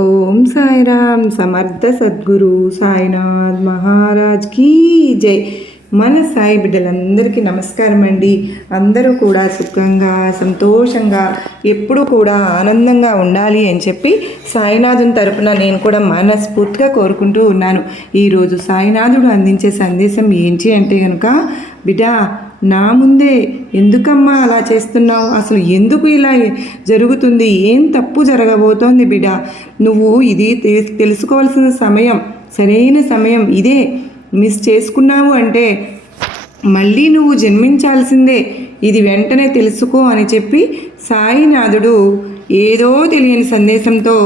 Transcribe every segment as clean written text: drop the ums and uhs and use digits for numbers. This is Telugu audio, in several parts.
ఓం సాయిరామ్ సమర్థ సద్గురు సాయినాథ్ మహారాజ్ కీ జై. మన సాయి బిడ్డలందరికీ నమస్కారం అండి. అందరూ కూడా సుఖంగా సంతోషంగా ఎప్పుడూ కూడా ఆనందంగా ఉండాలి అని చెప్పి సాయినాథుని తరపున నేను కూడా మనస్ఫూర్తిగా కోరుకుంటూ ఉన్నాను. ఈరోజు సాయినాథుడు అందించే సందేశం ఏంటి అంటే కనుక, బిడ్డా నా ముందే ఎందుకమ్మా అలా చేస్తున్నావు, అసలు ఎందుకు ఇలా జరుగుతుంది, ఏం తప్పు జరగబోతోంది బిడ్డ, నువ్వు ఇది తెలుసుకోవాల్సిన సమయం, సరైన సమయం ఇదే. మిస్ చేసుకున్నావు అంటే మళ్ళీ నువ్వు జన్మించాల్సిందే, ఇది వెంటనే తెలుసుకో అని చెప్పి సాయినాథుడు ఏదో తెలియని సందేశంతో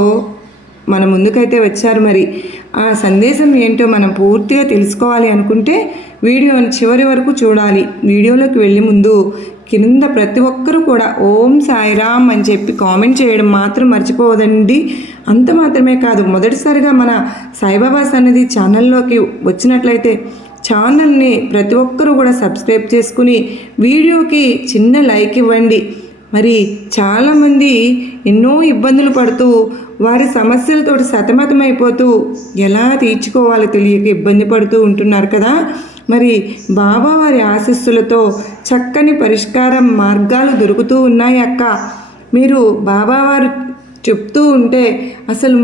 మన ముందుకైతే వచ్చారు. మరి ఆ సందేశం ఏంటో మనం పూర్తిగా తెలుసుకోవాలి అనుకుంటే వీడియోని చివరి వరకు చూడాలి. వీడియోలోకి వెళ్ళే ముందు కింద ప్రతి ఒక్కరూ కూడా ఓం సాయిరామ్ అని చెప్పి కామెంట్ చేయడం మాత్రం మర్చిపోవద్దండి. అంత మాత్రమే కాదు, మొదటిసారిగా మన సాయిబాబా సన్నిధి ఛానల్లోకి వచ్చినట్లయితే ఛానల్ని ప్రతి ఒక్కరూ కూడా సబ్స్క్రైబ్ చేసుకుని వీడియోకి చిన్న లైక్ ఇవ్వండి. మరి చాలామంది ఎన్నో ఇబ్బందులు పడుతూ వారి సమస్యలతో సతమతమైపోతూ ఎలా తీర్చుకోవాలో తెలియక ఇబ్బంది పడుతూ ఉంటున్నారు కదా. మరి బాబా వారి ఆశీస్సులతో చక్కని పరిష్కారం మార్గాలు దొరుకుతూ ఉన్నాయి అక్క. మీరు బాబా వారు చెప్తూ ఉంటే అసలు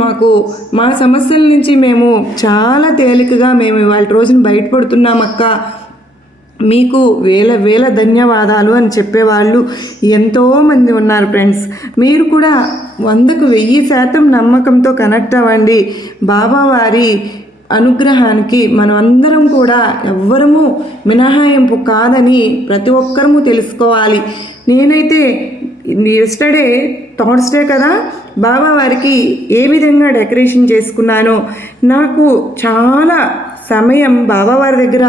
మా సమస్యల నుంచి మేము చాలా తేలికగా మేము ఇవాళ రోజున బయటపడుతున్నాం అక్క, మీకు వేల ధన్యవాదాలు అని చెప్పేవాళ్ళు ఎంతోమంది ఉన్నారు ఫ్రెండ్స్. మీరు కూడా 100కు 1000% నమ్మకంతో కనెక్ట్ అవ్వండి. బాబావారి అనుగ్రహానికి మనం అందరం కూడా ఎవ్వరము మినహాయింపు కాదని ప్రతి ఒక్కరము తెలుసుకోవాలి. నేనైతే థర్స్డే కదా బాబావారికి ఏ విధంగా డెకరేషన్ చేసుకున్నానో, నాకు చాలా సమయం బాబావారి దగ్గర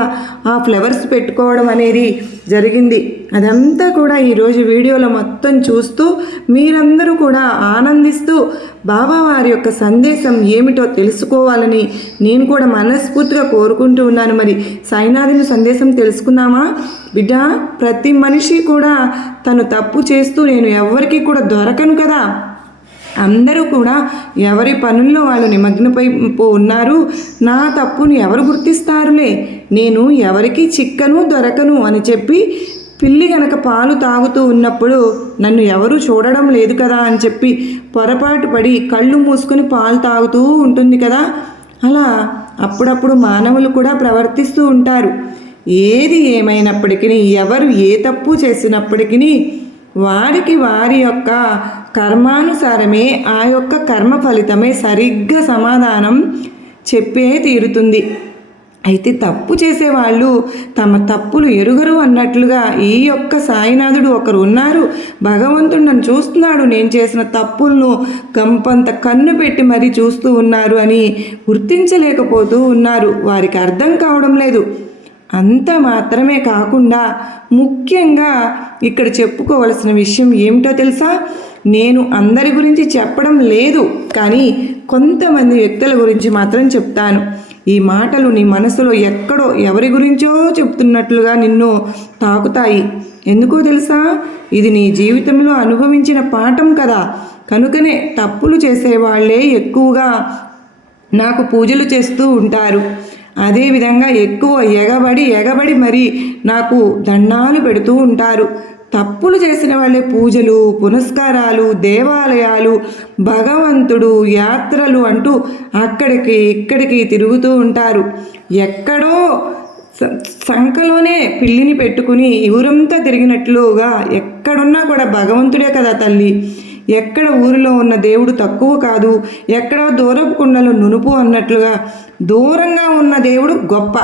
ఆ ఫ్లవర్స్ పెట్టుకోవడం అనేది జరిగింది. అదంతా కూడా ఈరోజు వీడియోలో మొత్తం చూస్తూ మీరందరూ కూడా ఆనందిస్తూ బాబావారి యొక్క సందేశం ఏమిటో తెలుసుకోవాలని నేను కూడా మనస్ఫూర్తిగా కోరుకుంటూ ఉన్నాను. మరి సాయినాథుని సందేశం తెలుసుకుందామా బిడ్డ? ప్రతి మనిషి కూడా తను తప్పు చేస్తూ నేను ఎవరికి కూడా దొరకను కదా, అందరూ కూడా ఎవరి పనుల్లో వాళ్ళు నిమగ్నపై ఉన్నారు. నా తప్పును ఎవరు గుర్తిస్తారులే, నేను ఎవరికి చిక్కను దొరకను అని చెప్పి పిల్లి గనక పాలు తాగుతూ ఉన్నప్పుడు నన్ను ఎవరు చూడడం లేదు కదా అని చెప్పి పొరపాటు పడి కళ్ళు మూసుకొని పాలు తాగుతూ ఉంటుంది కదా. అలా అప్పుడప్పుడు మానవులు కూడా ప్రవర్తిస్తూ ఉంటారు. ఏది ఏమైనప్పటికీ, ఎవరు ఏ తప్పు చేసినప్పటికీ వారికి వారి యొక్క కర్మానుసారమే ఆ యొక్క కర్మ ఫలితమే సరిగ్గా సమాధానం చెప్పే తీరుతుంది. అయితే తప్పు చేసేవాళ్ళు తమ తప్పులు ఎరుగరు అన్నట్లుగా ఈ యొక్క సాయినాథుడు ఒకరు ఉన్నారు. భగవంతుడు నన్ను చూస్తున్నాడు, నేను చేసిన తప్పులను గంపంత కన్ను పెట్టి మరీ చూస్తూ ఉన్నారు అని గుర్తించలేకపోతూ ఉన్నారు. వారికి అర్థం కావడం లేదు. అంత మాత్రమే కాకుండా ముఖ్యంగా ఇక్కడ చెప్పుకోవలసిన విషయం ఏమిటో తెలుసా? నేను అందరి గురించి చెప్పడం లేదు, కానీ కొంతమంది వ్యక్తుల గురించి మాత్రం చెప్తాను. ఈ మాటలు నీ మనసులో ఎక్కడో ఎవరి గురించో చెప్తున్నట్లుగా నిన్ను తాకుతాయి. ఎందుకో తెలుసా? ఇది నీ జీవితంలో అనుభవించిన పాఠం కదా. కనుకనే తప్పులు చేసేవాళ్లే ఎక్కువగా నాకు పూజలు చేస్తూ ఉంటారు. అదేవిధంగా ఎక్కువ ఎగబడి మరి నాకు దండాలు పెడుతూ ఉంటారు. తప్పులు చేసిన వాళ్ళే పూజలు, పునస్కారాలు, దేవాలయాలు, భగవంతుడు, యాత్రలు అంటూ అక్కడికి ఇక్కడికి తిరుగుతూ ఉంటారు. ఎక్కడో సంఖలోనే పిల్లిని పెట్టుకుని ఊరంతా తిరిగినట్లుగా ఎక్కడున్నా కూడా భగవంతుడే కదా తల్లి. ఎక్కడ ఊరిలో ఉన్న దేవుడు తక్కువ కాదు, ఎక్కడ దూరపు కుండలో నునుపు అన్నట్లుగా దూరంగా ఉన్న దేవుడు గొప్ప.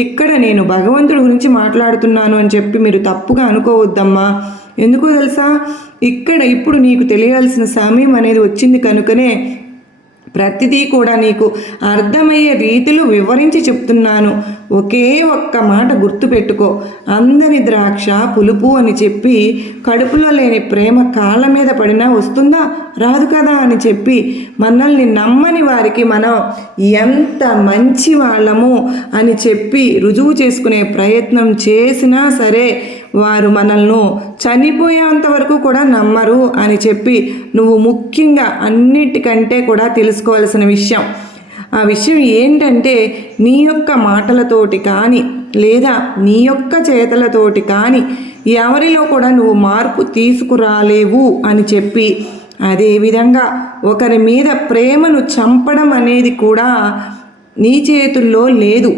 ఇక్కడ నేను భగవంతుడి గురించి మాట్లాడుతున్నాను అని చెప్పి మీరు తప్పుగా అనుకోవద్దమ్మా. ఎందుకో తెలుసా? ఇప్పుడు నీకు తెలియాల్సిన సమయం అనేది వచ్చింది. కనుకనే ప్రతిదీ కూడా నీకు అర్థమయ్యే రీతిలో వివరించి చెప్తున్నాను. ఒకే ఒక్క మాట గుర్తుపెట్టుకో, అందని ద్రాక్ష పులుపు అని చెప్పి కడుపులో లేని ప్రేమ కాళ్ళ మీద పడినా వస్తుందా? రాదు కదా అని చెప్పి మనల్ని నమ్మని వారికి మనం ఎంత మంచి వాళ్ళము అని చెప్పి రుజువు చేసుకునే ప్రయత్నం చేసినా సరే వారు మనల్ని చనిపోయేంత వరకు కూడా నమ్మరు అని చెప్పి నువ్వు ముఖ్యంగా అన్నిటికంటే కూడా తెలుసుకోవాల్సిన విషయం. ఆ విషయం ఏంటంటే, నీ యొక్క మాటలతోటి కానీ లేదా నీ యొక్క చేతలతోటి కానీ ఎవరిలో కూడా నువ్వు మార్పు తీసుకురాలేవు అని చెప్పి, అదేవిధంగా ఒకరి మీద ప్రేమను చంపడం అనేది కూడా నీ చేతుల్లో లేదు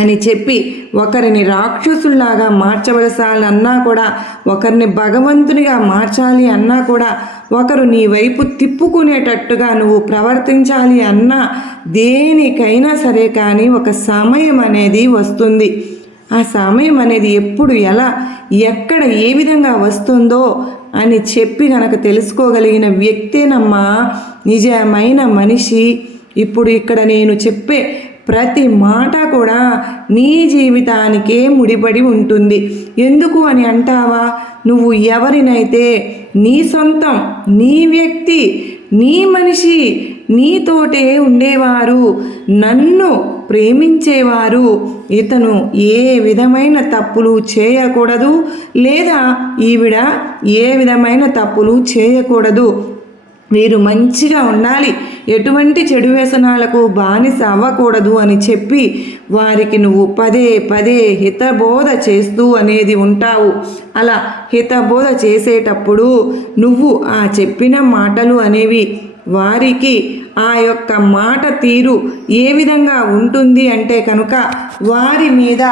అని చెప్పి ఒకరిని రాక్షసుల్లాగా మార్చవలసాలన్నా కూడా, ఒకరిని భగవంతునిగా మార్చాలి అన్నా కూడా, ఒకరు నీ వైపు తిప్పుకునేటట్టుగా నువ్వు ప్రవర్తించాలి అన్నా దేనికైనా సరే కానీ ఒక సమయం అనేది వస్తుంది. ఆ సమయం అనేది ఎప్పుడు, ఎలా, ఎక్కడ, ఏ విధంగా వస్తుందో అని చెప్పి గనక తెలుసుకోగలిగిన వ్యక్తేనమ్మా నిజమైన మనిషి. ఇప్పుడు ఇక్కడ నేను చెప్పే ప్రతి మాట కూడా నీ జీవితానికే ముడిపడి ఉంటుంది. ఎందుకు అని అంటావా? నువ్వు ఎవరినైతే నీ సొంతం, నీ వ్యక్తి, నీ మనిషి, నీతోటే ఉండేవారు, నన్ను ప్రేమించేవారు, ఇతను ఏ విధమైన తప్పులు చేయకూడదు లేదా ఈవిడ ఏ విధమైన తప్పులు చేయకూడదు, వీరు మంచిగా ఉండాలి, ఎటువంటి చెడు వ్యసనాలకు బానిస అవ్వకూడదు అని చెప్పి వారికి నువ్వు పదే పదే హితబోధ చేస్తూ అనేది ఉంటావు. అలా హితబోధ చేసేటప్పుడు నువ్వు ఆ చెప్పిన మాటలు అనేవి వారికి ఆ యొక్క మాట తీరు ఏ విధంగా ఉంటుంది అంటే కనుక, వారి మీద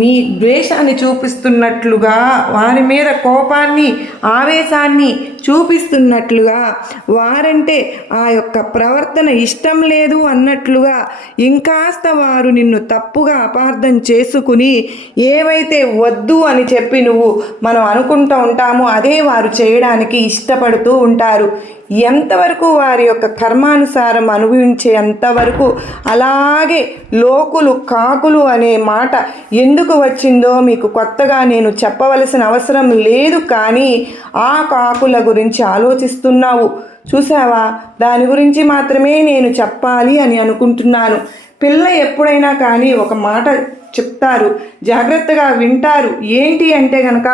నీ ద్వేషాన్ని చూపిస్తున్నట్లుగా, వారి మీద కోపాన్ని, ఆవేశాన్ని చూపిస్తున్నట్లుగా, వారంటే ఆ యొక్క ప్రవర్తన ఇష్టం లేదు అన్నట్లుగా, ఇంకాస్త వారు నిన్ను తప్పుగా అపార్థం చేసుకుని ఏవైతే వద్దు అని చెప్పి మనం అనుకుంటూ ఉంటామో అదే వారు చేయడానికి ఇష్టపడుతూ ఉంటారు. ఎంతవరకు వారి యొక్క కర్మానుసారం అనుభవించేంతవరకు అలాగే లోకులు కాకులు అనే మాట ఎందుకు వచ్చిందో మీకు కొత్తగా నేను చెప్పవలసిన అవసరం లేదు. కానీ ఆ కాకుల గురించి ఆలోచిస్తున్నావు చూసావా, దాని గురించి మాత్రమే నేను చెప్పాలి అని అనుకుంటున్నాను. పిల్ల ఎప్పుడైనా కానీ ఒక మాట చెప్తారు, జాగ్రత్తగా వింటారు. ఏంటి అంటే కనుక,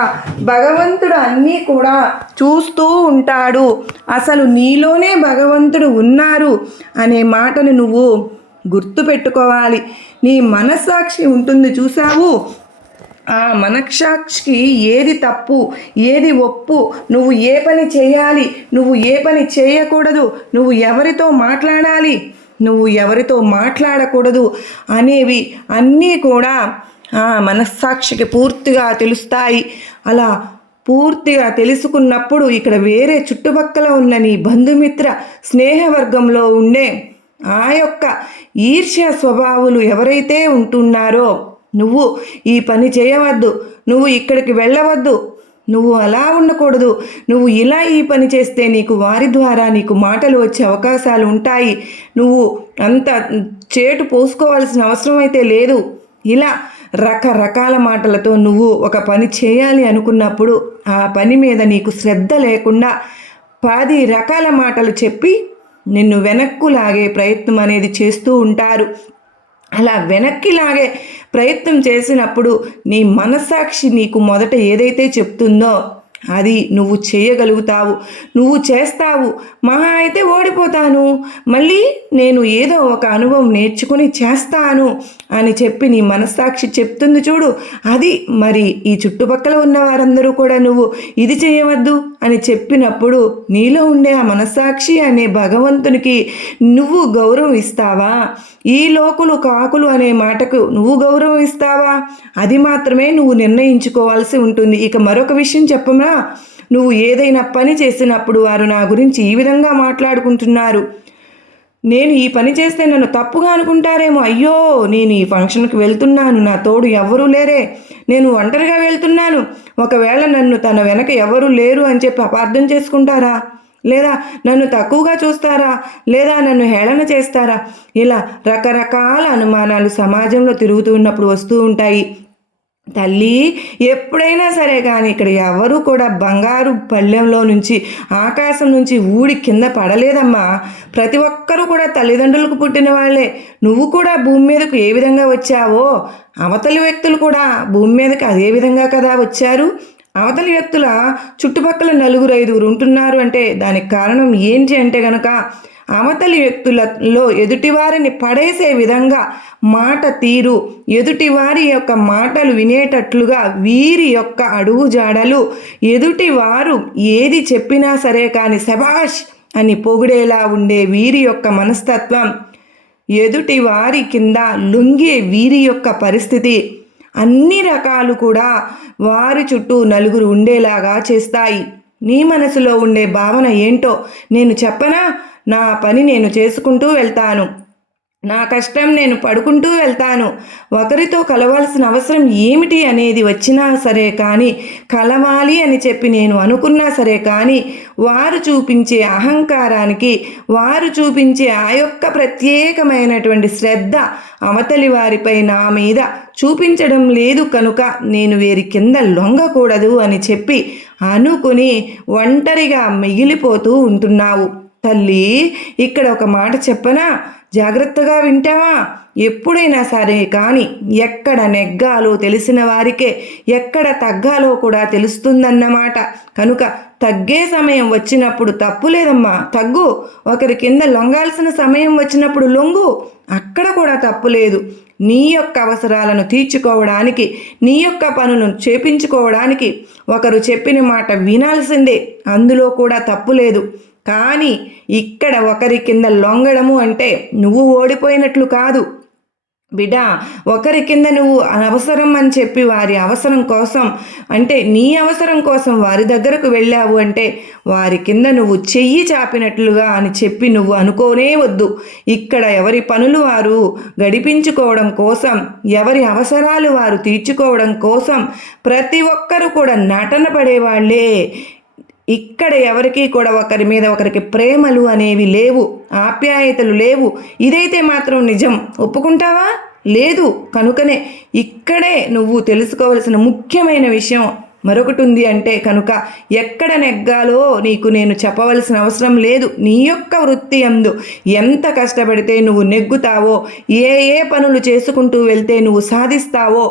భగవంతుడు అన్నీ కూడా చూస్తూ ఉంటాడు, అసలు నీలోనే భగవంతుడు ఉన్నారు అనే మాటను నువ్వు గుర్తుపెట్టుకోవాలి. నీ మనస్సాక్షి ఉంటుంది చూసావు, ఆ మనస్సాక్షికి ఏది తప్పు, ఏది ఒప్పు, నువ్వు ఏ పని చేయాలి, నువ్వు ఏ పని చేయకూడదు, నువ్వు ఎవరితో మాట్లాడాలి, నువ్వు ఎవరితో మాట్లాడకూడదు అనేవి అన్నీ కూడా ఆ మనస్సాక్షికి పూర్తిగా తెలుస్తాయి. అలా పూర్తిగా తెలుసుకున్నప్పుడు ఇక్కడ వేరే చుట్టుపక్కల ఉన్న నీ బంధుమిత్ర స్నేహవర్గంలో ఉండే ఆ యొక్క ఈర్ష్య స్వభావాలు ఎవరైతే ఉంటున్నారో, నువ్వు ఈ పని చేయవద్దు, నువ్వు ఇక్కడికి వెళ్ళవద్దు, నువ్వు అలా ఉండకూడదు, నువ్వు ఇలా ఈ పని చేస్తే నీకు వారి ద్వారా నీకు మాటలు వచ్చే అవకాశాలు ఉంటాయి, నువ్వు అంత చేటు పోసుకోవాల్సిన అవసరం అయితే లేదు, ఇలా రకరకాల మాటలతో నువ్వు ఒక పని చేయాలి అనుకున్నప్పుడు ఆ పని మీద నీకు శ్రద్ధ లేకుండా 10 రకాల మాటలు చెప్పి నిన్ను వెనక్కు లాగే ప్రయత్నం అనేది చేస్తూ ఉంటారు. అలా వెనక్కి లాగే ప్రయత్నం చేసినప్పుడు నీ మనస్సాక్షి నీకు మొదట ఏదైతే చెప్తుందో అది నువ్వు చేయగలుగుతావు, నువ్వు చేస్తావు. మహా అయితే ఓడిపోతాను, మళ్ళీ నేను ఏదో ఒక అనుభవం నేర్చుకుని చేస్తాను అని చెప్పి నీ మనస్సాక్షి చెప్తుంది చూడు, అది మరి ఈ చుట్టుపక్కల ఉన్న వారందరూ కూడా నువ్వు ఇది చేయవద్దు అని చెప్పినప్పుడు నీలో ఉండే ఆ మనస్సాక్షి అనే భగవంతునికి నువ్వు గౌరవం ఇస్తావా? ఈ లోకులు కాకులు అనే మాటకు నువ్వు గౌరవం ఇస్తావా? అది మాత్రమే నువ్వు నిర్ణయించుకోవాల్సి ఉంటుంది. ఇక మరొక విషయం చెప్పమా, నువ్వు ఏదైనా పని చేసినప్పుడు వారు నా గురించి ఈ విధంగా మాట్లాడుకుంటున్నారు, నేను ఈ పని చేస్తే నన్ను తప్పుగా అనుకుంటారేమో, అయ్యో నేను ఈ ఫంక్షన్కి వెళ్తున్నాను, నా తోడు ఎవరూ లేరే, నేను ఒంటరిగా వెళ్తున్నాను, ఒకవేళ నన్ను తన వెనక ఎవరూ లేరు అని చెప్పి అపార్థం చేసుకుంటారా లేదా నన్ను తక్కువగా చూస్తారా, లేదా నన్ను హేళన చేస్తారా, ఇలా రకరకాల అనుమానాలు సమాజంలో తిరుగుతూ ఉన్నప్పుడు వస్తూ ఉంటాయి. తల్లి, ఎప్పుడైనా సరే కానీ ఇక్కడ ఎవరు కూడా బంగారు పళ్ళెంలో నుంచి ఆకాశం నుంచి ఊడి కింద పడలేదమ్మా. ప్రతి ఒక్కరూ కూడా తల్లిదండ్రులకు పుట్టిన వాళ్ళే. నువ్వు కూడా భూమి మీదకు ఏ విధంగా వచ్చావో అవతలి వ్యక్తులు కూడా భూమి మీదకి అదే విధంగా కదా వచ్చారు. అవతలి వ్యక్తుల చుట్టుపక్కల 4-5 ఉంటున్నారు అంటే దానికి కారణం ఏంటి అంటే గనక అవతలి వ్యక్తులలో ఎదుటివారిని పడేసే విధంగా మాట తీరు, ఎదుటివారి యొక్క మాటలు వినేటట్లుగా వీరి యొక్క అడుగుజాడలు, ఎదుటివారు ఏది చెప్పినా సరే కానీ శభాష్ అని పొగిడేలా ఉండే వీరి యొక్క మనస్తత్వం, ఎదుటి వారి కింద లొంగే వీరి యొక్క పరిస్థితి, అన్ని రకాలు కూడా వారి చుట్టూ 4 ఉండేలాగా చేస్తాయి. నీ మనసులో ఉండే భావన ఏంటో నేను చెప్పనా? నా పని నేను చేసుకుంటూ వెళ్తాను, నా కష్టం నేను పడుకుంటూ వెళ్తాను. ఒకరితో కలవాల్సిన అవసరం ఏమిటి అనేది వచ్చినా సరే కానీ, కలవాలి అని చెప్పి నేను అనుకున్నా సరే కానీ, వారు చూపించే అహంకారానికి, వారు చూపించే ఆ యొక్క ప్రత్యేకమైనటువంటి శ్రద్ధ అవతలి వారిపై నా మీద చూపించడం లేదు కనుక నేను వీరి కింద లొంగకూడదు అని చెప్పి అనుకుని ఒంటరిగా మిగిలిపోతూ ఉంటున్నావు. తల్లి, ఇక్కడ ఒక మాట చెప్పనా? జాగ్రత్తగా వింటావా? ఎప్పుడైనా సరే కానీ ఎక్కడ నెగ్గాలో తెలిసిన వారికే ఎక్కడ తగ్గాలో కూడా తెలుస్తుందన్నమాట. కనుక తగ్గే సమయం వచ్చినప్పుడు తప్పు లేదమ్మా, తగ్గు. ఒకరి కింద లొంగాల్సిన సమయం వచ్చినప్పుడు లొంగు, అక్కడ కూడా తప్పు లేదు. నీ యొక్క అవసరాలను తీర్చుకోవడానికి, నీ యొక్క పనులను చేపించుకోవడానికి ఒకరు చెప్పిన మాట వినాల్సిందే, అందులో కూడా తప్పు లేదు. కానీ ఇక్కడ ఒకరి కింద లొంగడము అంటే నువ్వు ఓడిపోయినట్లు కాదు బిడ్డ. ఒకరి కింద నువ్వు అవసరం అని చెప్పి వారి అవసరం కోసం, అంటే నీ అవసరం కోసం వారి దగ్గరకు వెళ్ళావు అంటే వారి కింద నువ్వు చెయ్యి చాపినట్లుగా అని చెప్పి నువ్వు అనుకోనే వద్దు. ఇక్కడ ఎవరి పనులు వారు గడిపించుకోవడం కోసం, ఎవరి అవసరాలు వారు తీర్చుకోవడం కోసం ప్రతి ఒక్కరూ కూడా నటన పడేవాళ్లే. ఇక్కడ ఎవరికి కూడా ఒకరి మీద ఒకరికి ప్రేమలు అనేవి లేవు, ఆప్యాయతలు లేవు. ఇదైతే మాత్రం నిజం, ఒప్పుకుంటావా? లేదు. కనుకనే ఇక్కడే నువ్వు తెలుసుకోవలసిన ముఖ్యమైన విషయం మరొకటి ఉంది. అంటే కనుక ఎక్కడ నెగ్గాలో నీకు నేను చెప్పవలసిన అవసరం లేదు. నీ యొక్క వృత్తి యందు ఎంత కష్టపడితే నువ్వు నెగ్గుతావో, ఏ ఏ పనులు చేసుకుంటూ వెళ్తే నువ్వు సాధిస్తావో,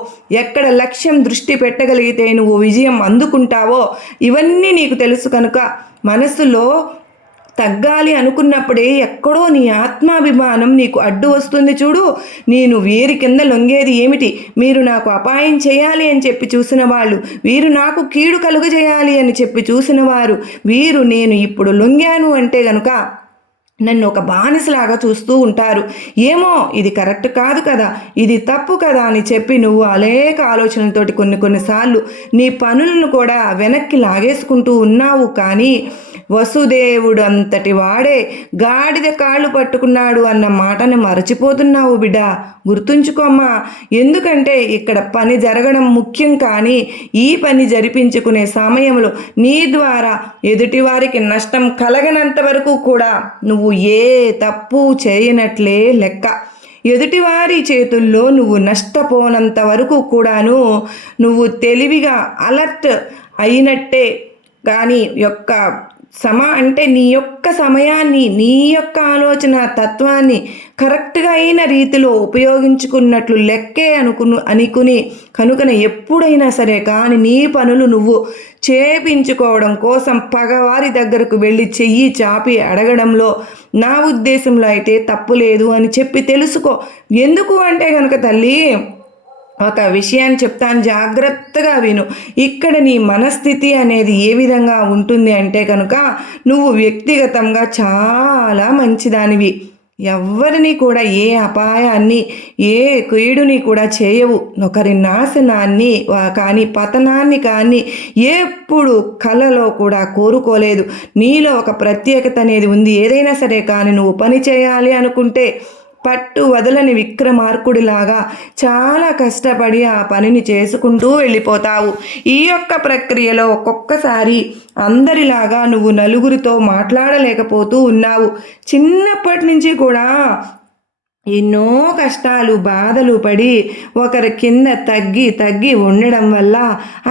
ఎక్కడ లక్ష్యం దృష్టి పెట్టగలిగితే నువ్వు విజయం అందుకుంటావో ఇవన్నీ నీకు తెలుసు. కనుక మనసులో తగ్గాలి అనుకున్నప్పుడే ఎక్కడో నీ ఆత్మాభిమానం నీకు అడ్డు వస్తుంది. చూడు, నేను వీరి కింద లొంగేది ఏమిటి? మీరు నాకు అపాయం చేయాలి అని చెప్పి చూసిన వాళ్ళు, వీరు నాకు కీడు కలుగజేయాలి అని చెప్పి చూసిన వారు, వీరు నేను ఇప్పుడు లొంగాను అంటే గనుక నన్ను ఒక బానిసలాగా చూస్తూ ఉంటారు. ఏమో ఇది కరెక్ట్ కాదు కదా, ఇది తప్పు కదా అని చెప్పి నువ్వు అనేక ఆలోచనలతోటి కొన్నిసార్లు నీ పనులను కూడా వెనక్కి లాగేసుకుంటూ ఉన్నావు. కానీ వసుదేవుడు అంతటి వాడే గాడిద కాళ్ళు పట్టుకున్నాడు అన్న మాటని మరచిపోతున్నావు బిడ్డ. గుర్తుంచుకోమ్మా. ఎందుకంటే ఇక్కడ పని జరగడం ముఖ్యం, కానీ ఈ పని జరిపించుకునే సమయంలో నీ ద్వారా ఎదుటివారికి నష్టం కలగనంత వరకు కూడా నువ్వు ఏ తప్పు చేయనట్లే లెక్క. ఎదుటివారి చేతుల్లో నువ్వు నష్టపోనంత వరకు కూడాను నువ్వు తెలివిగా అలర్ట్ అయినట్టే. కానీ అంటే నీ యొక్క సమయాన్ని, నీ యొక్క ఆలోచన తత్వాన్ని కరెక్ట్గా అయిన రీతిలో ఉపయోగించుకున్నట్లు లెక్కే అనుకుని కనుకనే ఎప్పుడైనా సరే కానీ నీ పనులు నువ్వు చేపించుకోవడం కోసం పగవారి దగ్గరకు వెళ్ళి చెయ్యి చాపి అడగడంలో నా ఉద్దేశంలో అయితే తప్పు లేదు అని చెప్పి తెలుసుకో. ఎందుకు అంటే కనుక తల్లి, ఒక విషయాన్ని చెప్తాను, జాగ్రత్తగా విను. ఇక్కడ నీ మనస్థితి అనేది ఏ విధంగా ఉంటుంది అంటే కనుక నువ్వు వ్యక్తిగతంగా చాలా మంచిదానివి. ఎవరిని కూడా ఏ అపాయాన్ని, ఏ కీడుని కూడా చేయవు. ఒకరి నాశనాన్ని కానీ పతనాన్ని కానీ ఎప్పుడు కలలో కూడా కోరుకోలేదు. నీలో ఒక ప్రత్యేకత అనేది ఉంది. ఏదైనా సరే కానీ నువ్వు పని చేయాలి అనుకుంటే పట్టు వదలని విక్రమార్కుడిలాగా చాలా కష్టపడి ఆ పనిని చేసుకుంటూ వెళ్ళిపోతావు. ఈ యొక్క ప్రక్రియలో ఒక్కొక్కసారి అందరిలాగా నువ్వు నలుగురితో మాట్లాడలేకపోతూ ఉన్నావు. చిన్నప్పటి నుంచి కూడా ఎన్నో కష్టాలు బాధలు పడి ఒకరి కింద తగ్గి తగ్గి ఉండడం వల్ల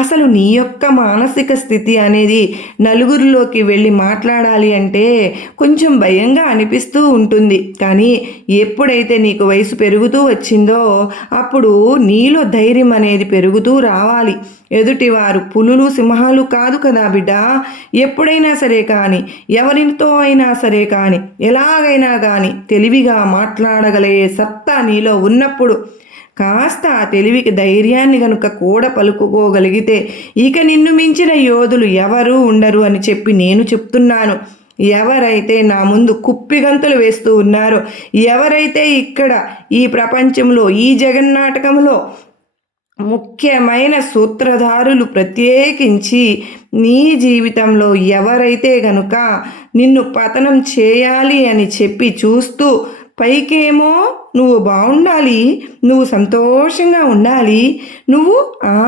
అసలు నీ యొక్క మానసిక స్థితి అనేది నలుగురిలోకి వెళ్ళి మాట్లాడాలి అంటే కొంచెం భయంగా అనిపిస్తూ ఉంటుంది. కానీ ఎప్పుడైతే నీకు వయసు పెరుగుతూ వచ్చిందో అప్పుడు నీలో ధైర్యం అనేది పెరుగుతూ రావాలి. ఎదుటివారు పులులు సింహాలు కాదు కదా బిడ్డ. ఎప్పుడైనా సరే కానీ ఎవరితో అయినా సరే కానీ ఎలాగైనా కానీ తెలివిగా మాట్లాడగలిగే సత్తా నీలో ఉన్నప్పుడు కాస్త ఆ తెలివికి ధైర్యాన్ని గనుక కూడా పలుకుకోగలిగితే ఇక నిన్ను మించిన యోధులు ఎవరూ ఉండరు అని చెప్పి నేను చెప్తున్నాను. ఎవరైతే నా ముందు కుప్పిగంతులు వేస్తూ ఉన్నారో, ఎవరైతే ఇక్కడ ఈ ప్రపంచంలో ఈ జగన్నాటకంలో ముఖ్యమైన సూత్రధారులు ప్రత్యేకించి నీ జీవితంలో ఎవరైతే గనుక నిన్ను పతనం చేయాలి అని చెప్పి చూస్తూ పైకేమో నువ్వు బాగుండాలి, నువ్వు సంతోషంగా ఉండాలి, నువ్వు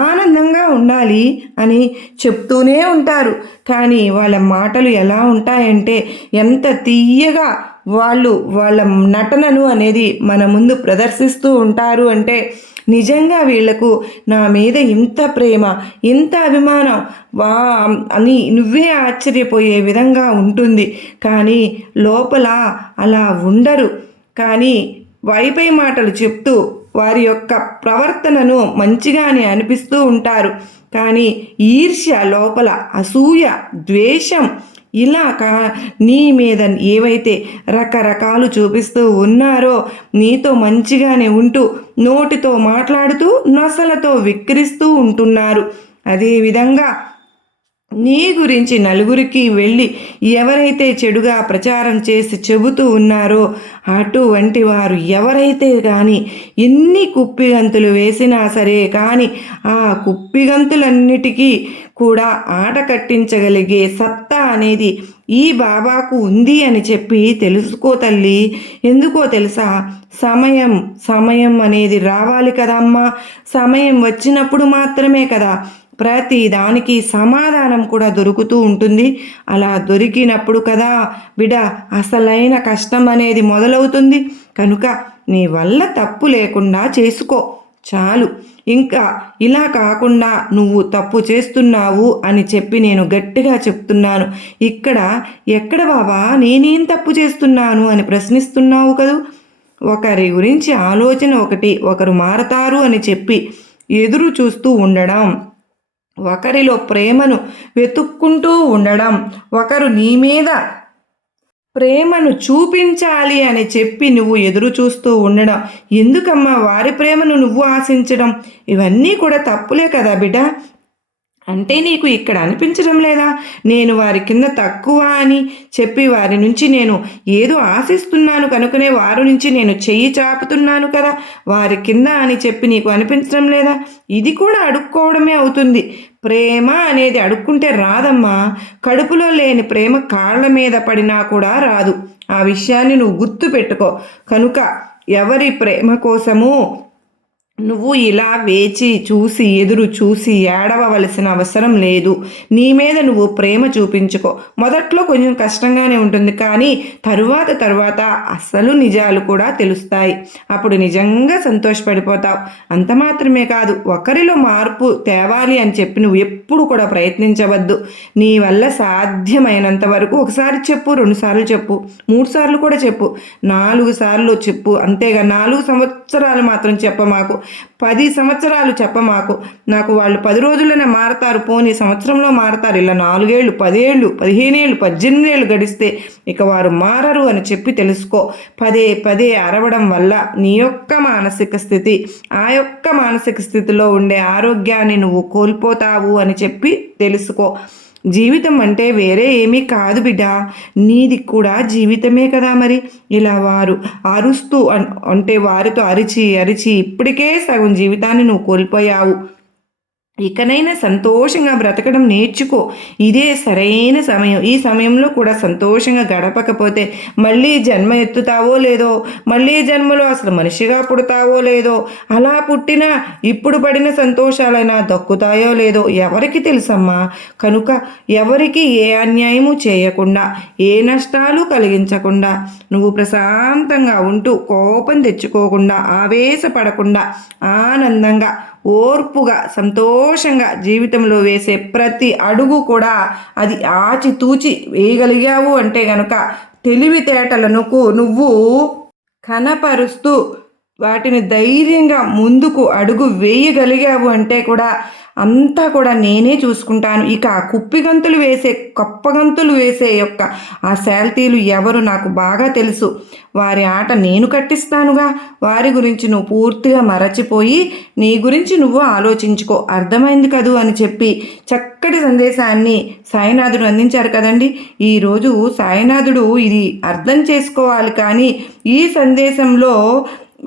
ఆనందంగా ఉండాలి అని చెప్తూనే ఉంటారు. కానీ వాళ్ళ మాటలు ఎలా ఉంటాయంటే ఎంత తీయగా వాళ్ళ నటనను అనేది మన ముందు ప్రదర్శిస్తూ ఉంటారు అంటే నిజంగా వీళ్లకు నా మీద ఇంత ప్రేమ, ఇంత అభిమానం అని నువ్వే ఆశ్చర్యపోయే విధంగా ఉంటుంది. కానీ లోపల అలా ఉండరు. కానీ పై మాటలు చెప్తూ వారి యొక్క ప్రవర్తనను మంచిగానే అనిపిస్తూ ఉంటారు. కానీ ఈర్ష్య లోపల, అసూయ, ద్వేషం ఇలా నీ మీద ఏవైతే రకరకాలు చూపిస్తూ ఉన్నారో నీతో మంచిగానే ఉంటూ నోటితో మాట్లాడుతూ నొసలతో విక్రిస్తూ ఉంటున్నారు. అదేవిధంగా నీ గురించి నలుగురికి వెళ్ళి ఎవరైతే చెడుగా ప్రచారం చేసి చెబుతూ ఉన్నారో అటువంటి వారు ఎవరైతే కానీ ఎన్ని కుప్పిగంతులు వేసినా సరే కానీ ఆ కుప్పిగంతులన్నిటికీ కూడా ఆట కట్టించగలిగే సత్తా అనేది ఈ బాబాకు ఉంది అని చెప్పి తెలుసుకో తల్లి. ఎందుకో తెలుసా, సమయం అనేది రావాలి కదమ్మా. సమయం వచ్చినప్పుడు మాత్రమే కదా ప్రతి దానికి సమాధానం కూడా దొరుకుతూ ఉంటుంది. అలా దొరికినప్పుడు కదా బిడ్డ అసలైన కష్టం అనేది మొదలవుతుంది. కనుక నీ వల్ల తప్పు లేకుండా చేసుకో చాలు. ఇంకా ఇలా కాకుండా నువ్వు తప్పు చేస్తున్నావు అని చెప్పి నేను గట్టిగా చెప్తున్నాను. ఎక్కడ బాబా నేనేం తప్పు చేస్తున్నాను అని ప్రశ్నిస్తున్నావు కదూ. ఒకరి గురించి ఆలోచన ఒకటి, ఒకరు మారతారు అని చెప్పి ఎదురు చూస్తూ ఉండడం, ఒకరిలో ప్రేమను వెతుక్కుంటూ ఉండడం, ఒకరు నీ మీద ప్రేమను చూపించాలి అని చెప్పి నువ్వు ఎదురు చూస్తూ ఉండడం, ఎందుకమ్మా వారి ప్రేమను నువ్వు ఆశించడం, ఇవన్నీ కూడా తప్పులే కదా బిడ్డ. అంటే నీకు ఇక్కడ అనిపించడం లేదా నేను వారి కింద తక్కువ అని చెప్పి వారి నుంచి నేను ఏదో ఆశిస్తున్నాను కనుకనే వారి నుంచి నేను చెయ్యి చాపుతున్నాను కదా వారి కింద అని చెప్పి నీకు అనిపించడం లేదా? ఇది కూడా అడుక్కోవడమే అవుతుంది. ప్రేమ అనేది అడుక్కుంటే రాదమ్మా. కడుపులో లేని ప్రేమ కాళ్ళ మీద పడినా కూడా రాదు. ఆ విషయాన్ని నువ్వు గుర్తు పెట్టుకో. కనుక ఎవరి ప్రేమ కోసము నువ్వు ఇలా వేచి చూసి ఎదురు చూసి ఏడవలసిన అవసరం లేదు. నీ మీద నువ్వు ప్రేమ చూపించుకో. మొదట్లో కొంచెం కష్టంగానే ఉంటుంది, కానీ తరువాత అసలు నిజాలు కూడా తెలుస్తాయి. అప్పుడు నిజంగా సంతోషపడిపోతావు. అంత మాత్రమే కాదు, ఒకరిలో మార్పు తేవాలి అని చెప్పి నువ్వు ఎప్పుడు కూడా ప్రయత్నించవద్దు. నీ వల్ల సాధ్యమైనంత వరకు ఒకసారి చెప్పు, 2 సార్లు చెప్పు, 3 సార్లు కూడా చెప్పు, 4 సార్లు చెప్పు. అంతేగా 4 సంవత్సరాలు మాత్రం చెప్పమాకు, 10 సంవత్సరాలు చెప్పమాకు. నాకు వాళ్ళు 10 రోజుల్లోనే మారతారు, పోనీ సంవత్సరంలో మారతారు, ఇలా 4 ఏళ్ళు, 10 ఏళ్ళు, 15 ఏళ్ళు, 18 ఏళ్ళు గడిస్తే ఇక వారు మారరు అని చెప్పి తెలుసుకో. పదే అరవడం వల్ల నీ యొక్క మానసిక స్థితి, ఆ యొక్క మానసిక స్థితిలో ఉండే ఆరోగ్యాన్ని నువ్వు కోల్పోతావు అని చెప్పి తెలుసుకో. జీవితం అంటే వేరే ఏమీ కాదు బిడ్డ, నీది కూడా జీవితమే కదా. మరి ఇలా వారు అరుస్తూ అంటే వారితో అరిచి ఇప్పటికే సగం జీవితాన్ని నువ్వు కోల్పోయావు. ఇకనైనా సంతోషంగా బ్రతకడం నేర్చుకో. ఇదే సరైన సమయం. ఈ సమయంలో కూడా సంతోషంగా గడపకపోతే మళ్ళీ జన్మ ఎత్తుతావో లేదో, మళ్ళీ జన్మలో అసలు మనిషిగా పుడతావో లేదో, అలా పుట్టినా ఇప్పుడు పడిన సంతోషాలైనా దక్కుతాయో లేదో ఎవరికి తెలుసమ్మా. కనుక ఎవరికి ఏ అన్యాయము చేయకుండా, ఏ నష్టాలు కలిగించకుండా, నువ్వు ప్రశాంతంగా ఉంటూ కోపం తెచ్చుకోకుండా, ఆవేశపడకుండా, ఆనందంగా, ఓర్పుగా, సంతోషంగా జీవితంలో వేసే ప్రతి అడుగు కూడా అది ఆచితూచి వేయగలిగావు అంటే గనుక తెలివితేటలను నువ్వు కనపరుస్తూ వాటిని ధైర్యంగా ముందుకు అడుగు వేయగలిగావు అంటే కూడా అంతా కూడా నేనే చూసుకుంటాను. ఇక కుప్పిగంతులు వేసే కప్పగంతులు వేసే యొక్క ఆ శాల్తీలు ఎవరు నాకు బాగా తెలుసు. వారి ఆట నేను కట్టిస్తానుగా. వారి గురించి నువ్వు పూర్తిగా మరచిపోయి నీ గురించి నువ్వు ఆలోచించుకో, అర్థమైంది కదూ అని చెప్పి చక్కటి సందేశాన్ని సాయినాథుడు అందించారు కదండి. ఈరోజు సాయినాథుడు ఇది అర్థం చేసుకోవాలి. కానీ ఈ సందేశంలో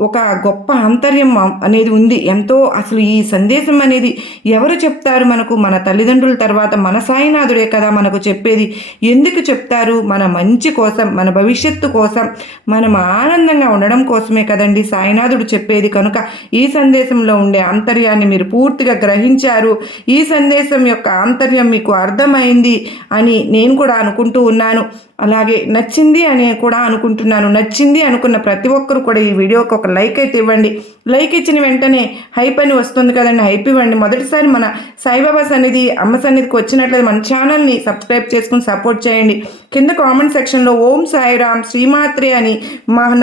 ఒక గొప్ప ఆంతర్యం అనేది ఉంది. ఎంతో అసలు ఈ సందేశం అనేది ఎవరు చెప్తారు మనకు? మన తల్లిదండ్రుల తర్వాత మన సాయినాథుడే కదా మనకు చెప్పేది. ఎందుకు చెప్తారు? మన మంచి కోసం, మన భవిష్యత్తు కోసం, మనం ఆనందంగా ఉండడం కోసమే కదండి సాయినాథుడు చెప్పేది. కనుక ఈ సందేశంలో ఉండే ఆంతర్యాన్ని మీరు పూర్తిగా గ్రహించారు. ఈ సందేశం యొక్క ఆంతర్యం మీకు అర్థమైంది అని నేను కూడా అనుకుంటూ ఉన్నాను. అలాగే నచ్చింది అని కూడా అనుకుంటున్నాను. నచ్చింది అనుకున్న ప్రతి ఒక్కరు కూడా ఈ వీడియోకి ఒక లైక్ అయితే ఇవ్వండి. లైక్ ఇచ్చిన వెంటనే హైప్ అని వస్తుంది కదండి, హైప్ ఇవ్వండి. మొదటిసారి మన సాయిబాబా సన్నిధి, అమ్మ సన్నిధికి వచ్చినట్లయితే మన ఛానల్ని సబ్స్క్రైబ్ చేసుకుని సపోర్ట్ చేయండి. కింద కామెంట్ సెక్షన్లో ఓం సాయిరామ్ శ్రీమాత్రే అని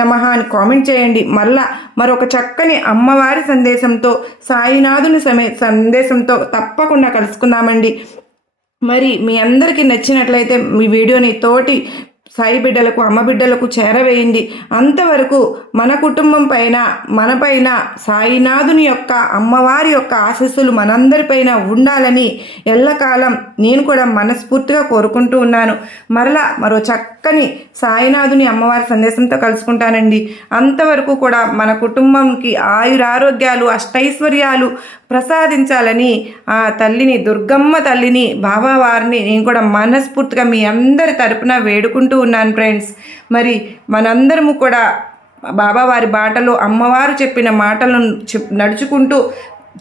నమః అని కామెంట్ చేయండి. మరొక చక్కని అమ్మవారి సందేశంతో, సాయినాథుని సందేశంతో తప్పకుండా కలుసుకుందామండి. మరి మీ అందరికీ నచ్చినట్లయితే మీ వీడియోని తోటి సాయి బిడ్డలకు, అమ్మ బిడ్డలకు చేరవేయండి. అంతవరకు మన కుటుంబం పైన, మనపైన సాయినాథుని యొక్క, అమ్మవారి యొక్క ఆశీస్సులు మనందరిపైన ఉండాలని ఎల్లకాలం నేను కూడా మనస్ఫూర్తిగా కోరుకుంటూ ఉన్నాను. మరో చక్కని సాయినాథుని, అమ్మవారి సందేశంతో కలుసుకుంటానండి. అంతవరకు కూడా మన కుటుంబంకి ఆయురారోగ్యాలు, అష్టైశ్వర్యాలు ప్రసాదించాలని ఆ తల్లిని, దుర్గమ్మ తల్లిని, బాబావారిని నేను కూడా మనస్ఫూర్తిగా మీ అందరి తరపున వేడుకుంటూ ఉన్నాను ఫ్రెండ్స్. మరి మనందరము కూడా బాబావారి బాటలో, అమ్మవారు చెప్పిన మాటలను నడుచుకుంటూ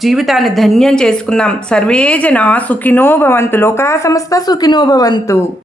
జీవితాన్ని ధన్యం చేసుకుందాం. సర్వేజన సుఖినో భవంతు, లోకా సమస్త సుఖినో భవంతు.